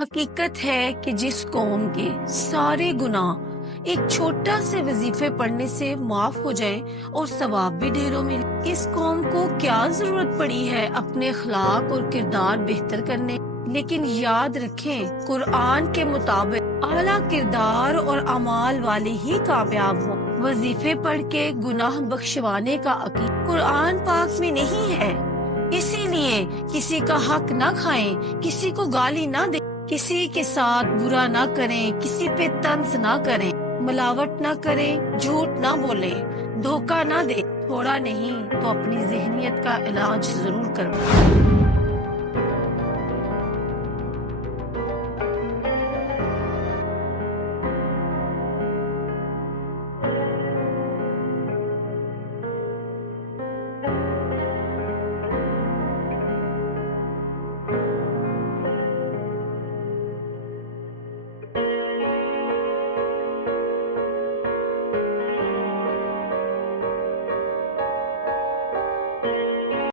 حقیقت ہے کہ جس قوم کے سارے گناہ ایک چھوٹا سے وظیفے پڑھنے سے معاف ہو جائیں اور ثواب بھی ڈھیروں ملے، اس قوم کو کیا ضرورت پڑی ہے اپنے اخلاق اور کردار بہتر کرنے۔ لیکن یاد رکھیں، قرآن کے مطابق اعلیٰ کردار اور اعمال والے ہی کامیاب ہوں۔ وظیفے پڑھ کے گناہ بخشوانے کا عقیدہ قرآن پاک میں نہیں ہے۔ اسی لیے کسی کا حق نہ کھائیں، کسی کو گالی نہ دیں، کسی کے ساتھ برا نہ کریں، کسی پہ طنز نہ کریں، ملاوٹ نہ کریں، جھوٹ نہ بولیں، دھوکہ نہ دیں۔ تھوڑا نہیں تو اپنی ذہنیت کا علاج ضرور کریں۔